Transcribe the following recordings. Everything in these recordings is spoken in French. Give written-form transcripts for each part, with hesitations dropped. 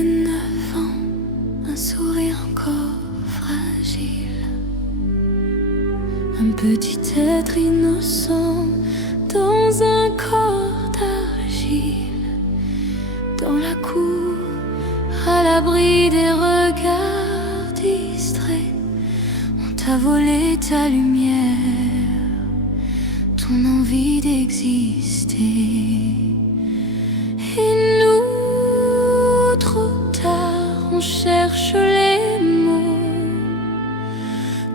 peine 9 ans, un sourire encore fragile, un petit être innocent dans un corps d'argile, dans la cour, à l'abri des regards distraits. On t'a volé ta lumière, ton envie d'exister. Et nous, trop tard, on cherche les mots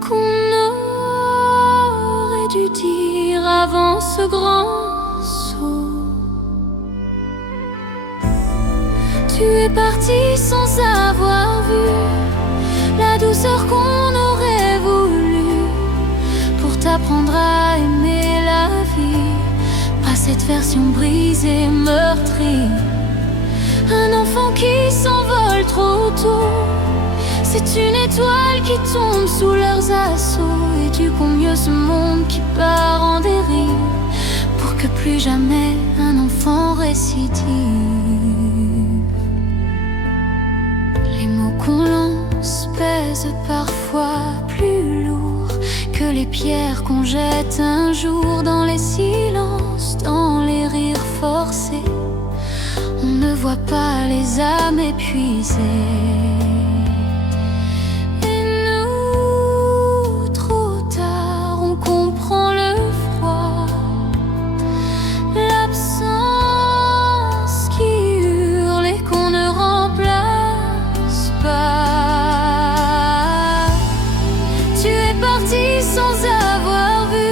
qu'on aurait dû dire avant ce grand saut. Tu es parti sans avoir vu la douceur qu'on aurait voulu pour t'apprendre à aimer la vie. Pas cette version brisée, meurtrie. Un enfant qui s'envole trop tôt, c'est une étoile qui tombe sous leurs assauts. Et du coup mieux ce monde qui part en dérive pour que plus jamais un enfant récidive. Les mots qu'on lance pèsent parfois plus lourd que les pierres qu'on jette un jour dans les silences, dans les rires forcés. On ne voit pas les âmes épuisées. Et nous, trop tard, on comprend le froid, l'absence qui hurle et qu'on ne remplace pas. Tu es parti sans avoir vu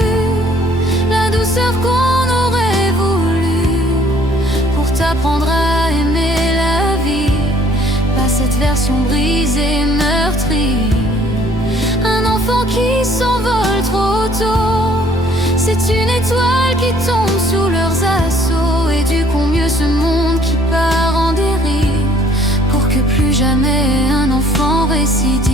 la douceur qu'on aurait voulu pour t'apprendre à aimer la vie. Pas cette version brisée, meurtrie. Un enfant qui s'envole trop tôt, c'est une étoile qui tombe sous leurs assauts. Et du coup mieux ce monde qui part en dérive pour que plus jamais un enfant récidive.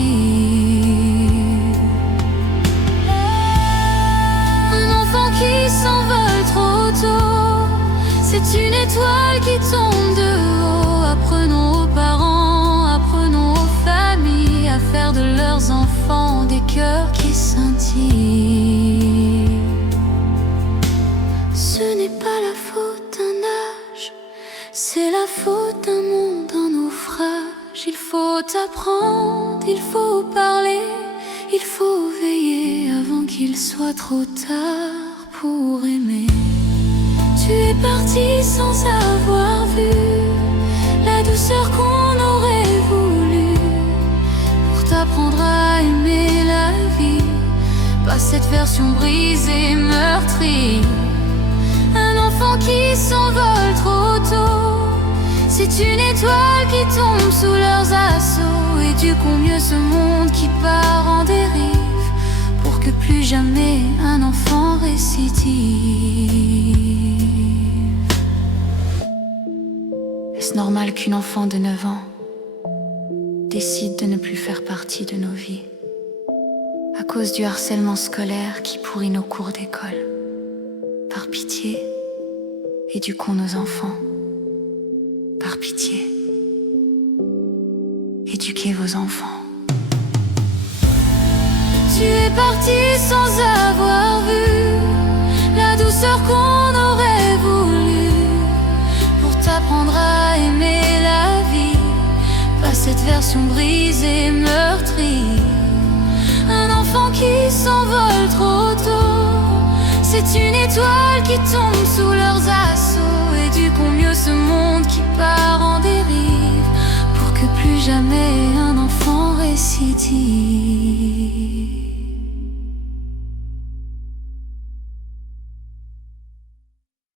Un enfant qui s'envole trop tôt, c'est une étoile qui tombe de haut. Apprenons aux parents, apprenons aux familles à faire de leurs enfants des cœurs qui scintillent. Ce n'est pas la faute d'un âge, c'est la faute d'un monde en naufrage. Il faut apprendre, il faut parler, il faut veiller avant qu'il soit trop tard pour aimer. Tu es parti sans avoir vu la douceur qu'on aurait voulu pour t'apprendre à aimer la vie. Pas cette version brisée, meurtrie. Un enfant qui s'envole trop tôt, c'est une étoile qui tombe sous leurs assauts. Et du coup mieux ce monde qui part en dérive pour que plus jamais un enfant récidive. Est-ce normal qu'une enfant de 9 ans décide de ne plus faire partie de nos vies à cause du harcèlement scolaire qui pourrit nos cours d'école? Par pitié, éduquons nos enfants. Par pitié, éduquez vos enfants. Tu es parti sans avoir vu la douceur qu'on aurait voulu pour t'apprendre à aimer la vie. Pas cette version brisée, meurtrie. Un enfant qui s'envole trop tôt, c'est une étoile qui tombe sous leurs assauts. Et du coup mieux ce monde qui part en dérive pour que plus jamais un enfant récidive.